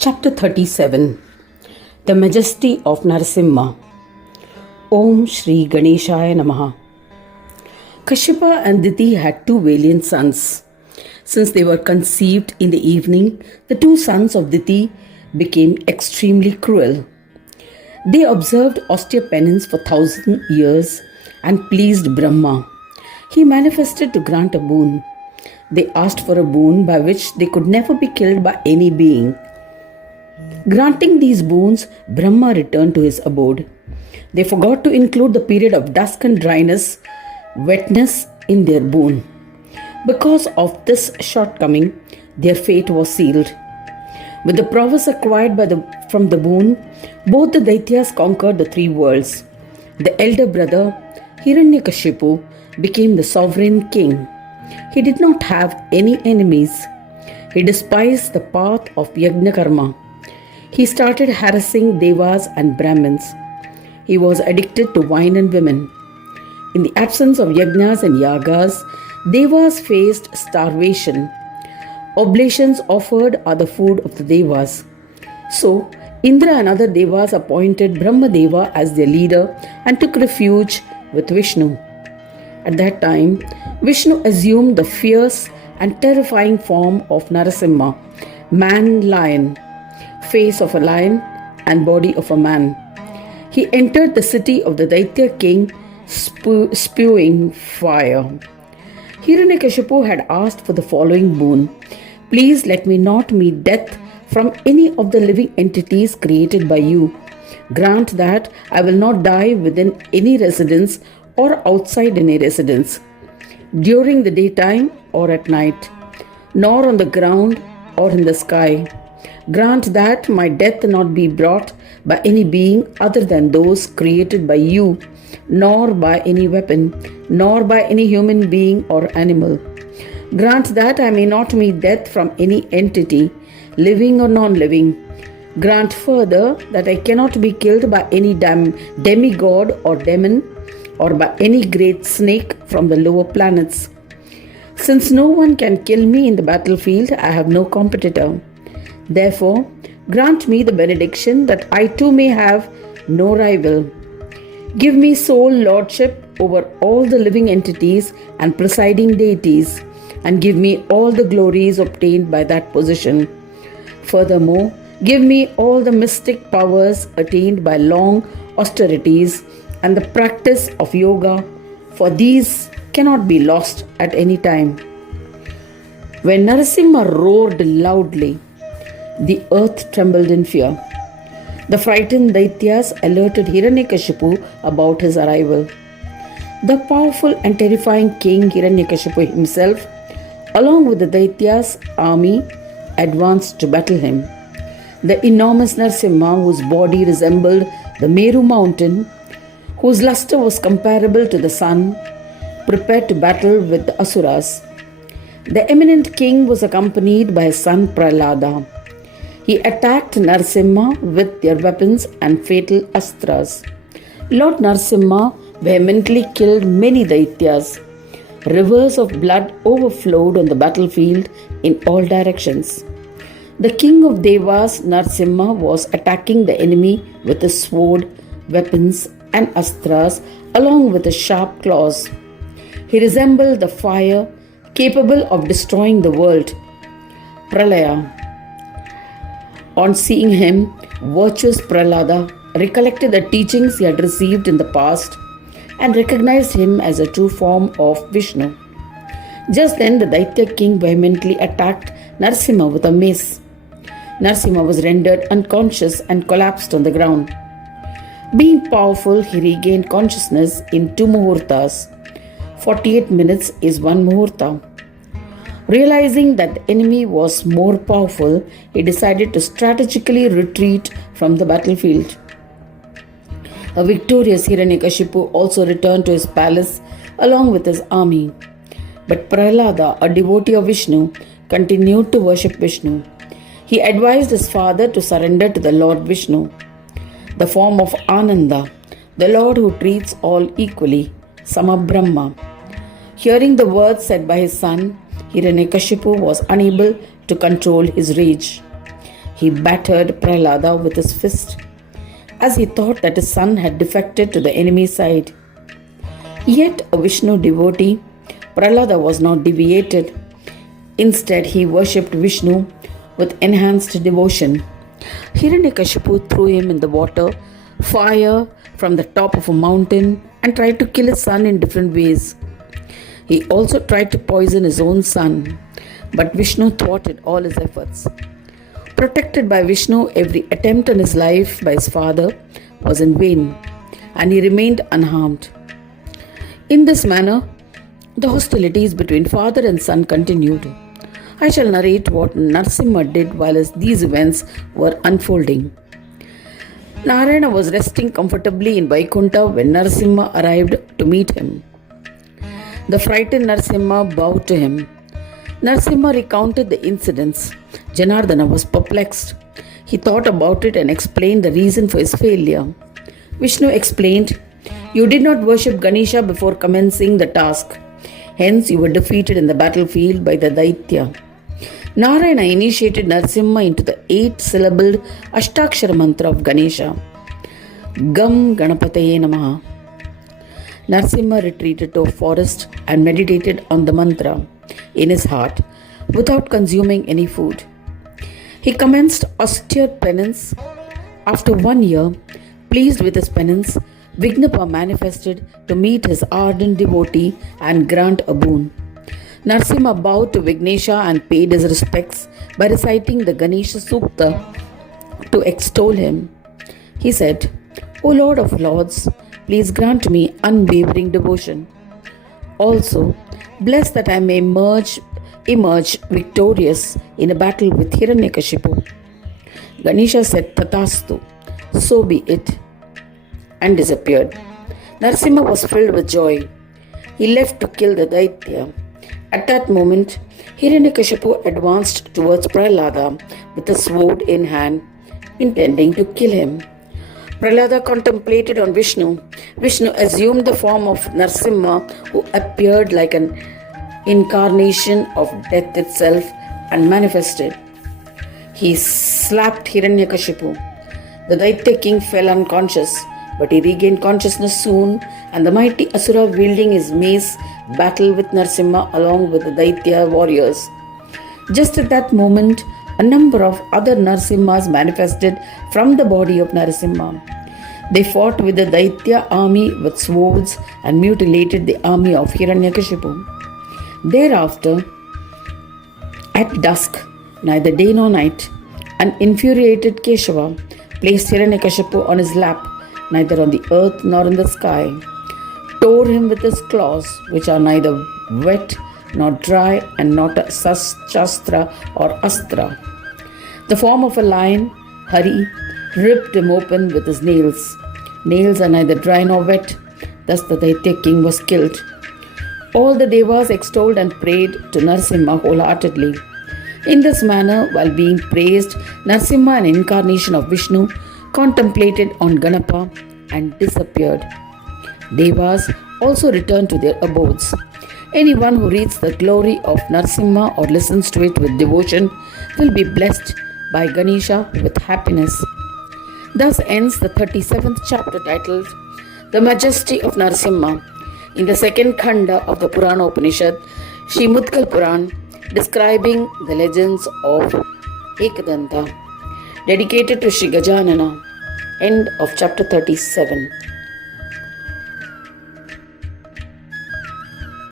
Chapter 37. The Majesty of Narasimha. Om Shri Ganeshaya Namaha. Kashyapa and Diti had two valiant sons. Since they were conceived in the evening, the two sons of Diti became extremely cruel. They observed austere penance for 1,000 years and pleased Brahma. He manifested to grant a boon. They asked for a boon by which they could never be killed by any being. Granting these boons, Brahma returned to his abode. They forgot to include the period of dusk and dryness, wetness in their boon. Because of this shortcoming, their fate was sealed. With the prowess acquired from the boon, both the Daityas conquered the three worlds. The elder brother, Hiranyakashipu, became the sovereign king. He did not have any enemies. He despised the path of Yajna karma. He started harassing Devas and Brahmins. He was addicted to wine and women. In the absence of yajnas and yagas, Devas faced starvation. Oblations offered are the food of the Devas. So, Indra and other Devas appointed Brahma Deva as their leader and took refuge with Vishnu. At that time, Vishnu assumed the fierce and terrifying form of Narasimha, man-lion, face of a lion and body of a man. He entered the city of the Daitya king spewing fire. Hiranyakashipu had asked for the following boon: "Please let me not meet death from any of the living entities created by you. Grant that I will not die within any residence or outside any residence, during the daytime or at night, nor on the ground or in the sky. Grant that my death not be brought by any being other than those created by you, nor by any weapon, nor by any human being or animal. Grant that I may not meet death from any entity, living or non-living. Grant further that I cannot be killed by any demigod or demon, or by any great snake from the lower planets. Since no one can kill me in the battlefield, I have no competitor. Therefore, grant me the benediction that I too may have no rival. Give me sole lordship over all the living entities and presiding deities, and give me all the glories obtained by that position. Furthermore, give me all the mystic powers attained by long austerities and the practice of yoga, for these cannot be lost at any time." When Narasimha roared loudly, the earth trembled in fear. The frightened Daityas alerted Hiranyakashipu about his arrival. The powerful and terrifying king Hiranyakashipu himself, along with the Daityas' army, advanced to battle him. The enormous Narasimha, whose body resembled the Meru mountain, whose luster was comparable to the sun, prepared to battle with the Asuras. The eminent king was accompanied by his son Prahlada. He attacked Narasimha with their weapons and fatal astras. Lord Narasimha vehemently killed many Daityas. Rivers of blood overflowed on the battlefield in all directions. The king of Devas, Narasimha, was attacking the enemy with his sword, weapons, and astras, along with his sharp claws. He resembled the fire capable of destroying the world. Prahlada. On seeing him, virtuous Prahlada recollected the teachings he had received in the past and recognized him as a true form of Vishnu. Just then, the Daitya king vehemently attacked Narasimha with a mace. Narasimha was rendered unconscious and collapsed on the ground. Being powerful, he regained consciousness in 2 muhurtas. 48 minutes is 1 muhurta. Realizing that the enemy was more powerful, he decided to strategically retreat from the battlefield. A victorious Hiranyakashipu also returned to his palace along with his army. But Prahlada, a devotee of Vishnu, continued to worship Vishnu. He advised his father to surrender to the Lord Vishnu, the form of Ananda, the Lord who treats all equally, Sama Brahma. Hearing the words said by his son, Hiranyakashipu was unable to control his rage. he battered Prahlada with his fist, as he thought that his son had defected to the enemy side. Yet a Vishnu devotee, Prahlada was not deviated. Instead, he worshipped Vishnu with enhanced devotion. Hiranyakashipu threw him in the water, fire from the top of a mountain, and tried to kill his son in different ways. He also tried to poison his own son, but Vishnu thwarted all his efforts. Protected by Vishnu, every attempt on his life by his father was in vain, and he remained unharmed. In this manner, the hostilities between father and son continued. I shall narrate what Narasimha did while these events were unfolding. Narayana was resting comfortably in Vaikuntha when Narasimha arrived to meet him. The frightened Narasimha bowed to him. Narasimha recounted the incidents. Janardana was perplexed. He thought about it and explained the reason for his failure. Vishnu explained, "You did not worship Ganesha before commencing the task. Hence, you were defeated in the battlefield by the Daitya." Narayana initiated Narasimha into the 8-syllabled Ashtakshara mantra of Ganesha. Gam Ganapataye Namaha. Narasimha retreated to a forest and meditated on the mantra in his heart without consuming any food. He commenced austere penance. After 1 year, pleased with his penance, Vighnesha manifested to meet his ardent devotee and grant a boon. Narasimha bowed to Vighnesha and paid his respects by reciting the Ganesha Sukta to extol him. He said, "O Lord of Lords, please grant me unwavering devotion. Also, bless that I may emerge victorious in a battle with Hiranyakashipu." Ganesha said, "Tathastu, so be it," and disappeared. Narasimha was filled with joy. He left to kill the Daitya. At that moment, Hiranyakashipu advanced towards Prahlada with a sword in hand, intending to kill him. Prahlada contemplated on Vishnu. Vishnu assumed the form of Narasimha, who appeared like an incarnation of death itself, and manifested. He slapped Hiranyakashipu. The Daitya king fell unconscious, but he regained consciousness soon, and the mighty Asura, wielding his mace, battled with Narasimha along with the Daitya warriors. Just at that moment, a number of other Narasimhas manifested from the body of Narasimha. They fought with the Daitya army with swords and mutilated the army of Hiranyakashipu. Thereafter, at dusk, neither day nor night, an infuriated Kashyapa placed Hiranyakashipu on his lap, neither on the earth nor in the sky, tore him with his claws, which are neither wet nor dry and not a shastra or astra. The form of a lion, Hari, ripped him open with his nails. Nails are neither dry nor wet. Thus the Daitya king was killed. All the Devas extolled and prayed to Narasimha wholeheartedly. In this manner, while being praised, Narasimha, an incarnation of Vishnu, contemplated on Ganapa and disappeared. Devas also returned to their abodes. Anyone who reads the glory of Narasimha or listens to it with devotion will be blessed by Ganesha with happiness. Thus ends the 37th chapter titled The Majesty of Narasimha. In the second khanda of the Puran Upanishad, Sri Mudgal Puran, describing the legends of Ekadanta, dedicated to Sri Gajananana. End of chapter 37.